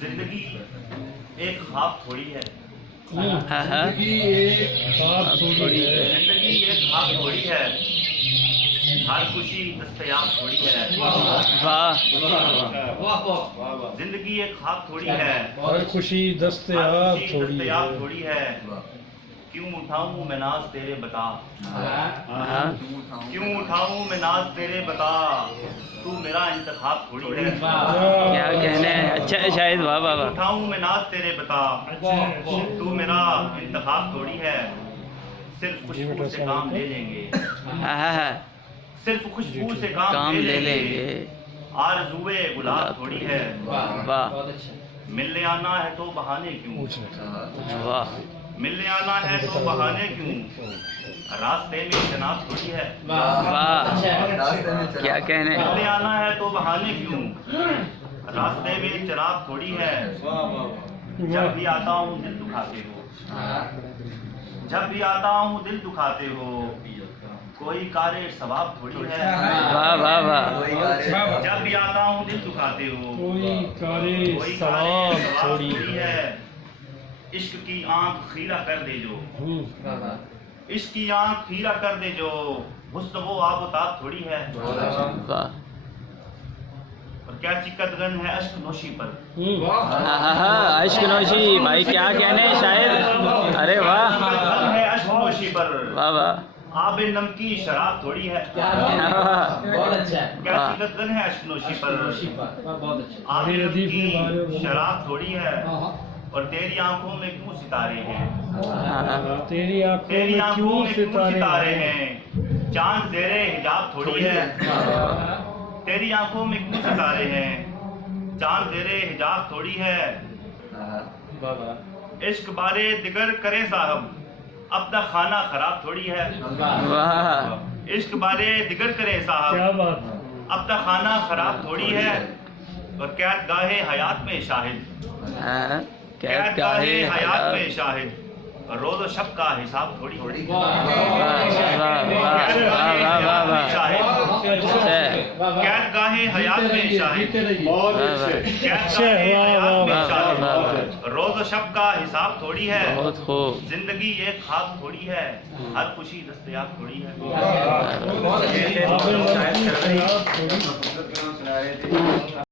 जिंदगी एक ख्वाब थोड़ी है। जिंदगी एक ख्वाब थोड़ी है। जिंदगी एक ख्वाब थोड़ी है। हर खुशी दस्तयाब थोड़ी है। वाह जिंदगी एक ख्वाब थोड़ी है। हर खुशी दस्तयाब थोड़ी है। थोड़ी है। क्यों उठाऊं मैं नाज तेरे बता। क्यों उठाऊं मैं नाज तेरे बता। तू मेरा इंतखाब थोड़ी है। क्या कहने हैं। अच्छा है शायद। वाह वाह वाह। उठाऊं मैं नाज तेरे बता। तू मेरा इंतखाब थोड़ी है। सिर्फ खुशबू से काम ले लेंगे। सिर्फ खुशबू से काम ले लेंगे। आरज़ुए गुलाब थोड़ी है। वाह मिलने आना है तो बहाने क्यों। वाह। मिलने आना है तो बहाने क्यों। रास्ते में जनाब थोड़ी है। वाह क्या कहने। मिलने आना है तो बहाने क्यों। रास्ते में चराग थोड़ी है। जब भी आता हूँ दिल दुखाते हो। जब भी आता हूँ दिल दुखाते हो। कोई कारे सवाब थोड़ी है। वाह वाह वाह। जब भी आता हूँ दिल दुखाते हो। कोई कारे कोई सवाब सवाब थोड़ी थोड़ी है। है। इश्क की आंख खीरा कर दे जो। इश्क की आंख खीरा कर दे जो। हुस्न वो आबोताब थोड़ी है। वाह। और क्या चिकदगन है अश्क नोशी पर। अश्क नोशी भाई क्या कहने शायद। अरे वाह चिकदगन है अश्क नोशी पर। वाह वाह। आबे नमकी शराब थोड़ी है। बहुत अच्छा है। क्या चिकदगन है अश्क नोशी पर। बहुत अच्छा। आबे लतीफ ने बारे नमकी में शराब थोड़ी है। और तेरी आंखों में क्यों सितारे हैं। तेरी आंखों तेरी में आंखों क्यों में क्यों सितारे सितारे हैं। हैं। चांद जेरे हिजाब थोड़ी है। तेरी आंखों में क्यों सितारे हैं। चांद जेरे हिजाब थोड़ी है। इश्क बारे दिगर करे साहब। अब तक खाना खराब थोड़ी है। वाह। इश्क बारे दिगर करे क्या साहब। बात है। अब तक खाना खराब थोड़ी है। और कैद गाहे हयात में शाहिद। कैद गाहे हयात में शाहिद। रोज़ और शब का हिसाब थोड़ी है। कैद गाहे हयात में शाहिद। रोज़ और शब का हिसाब थोड़ी है। बहुत खूब। जिंदगी एक ख्वाब थोड़ी है। हर खुशी दस्तयाब थोड़ी है। आबे नमकी शराब थोड़ी है।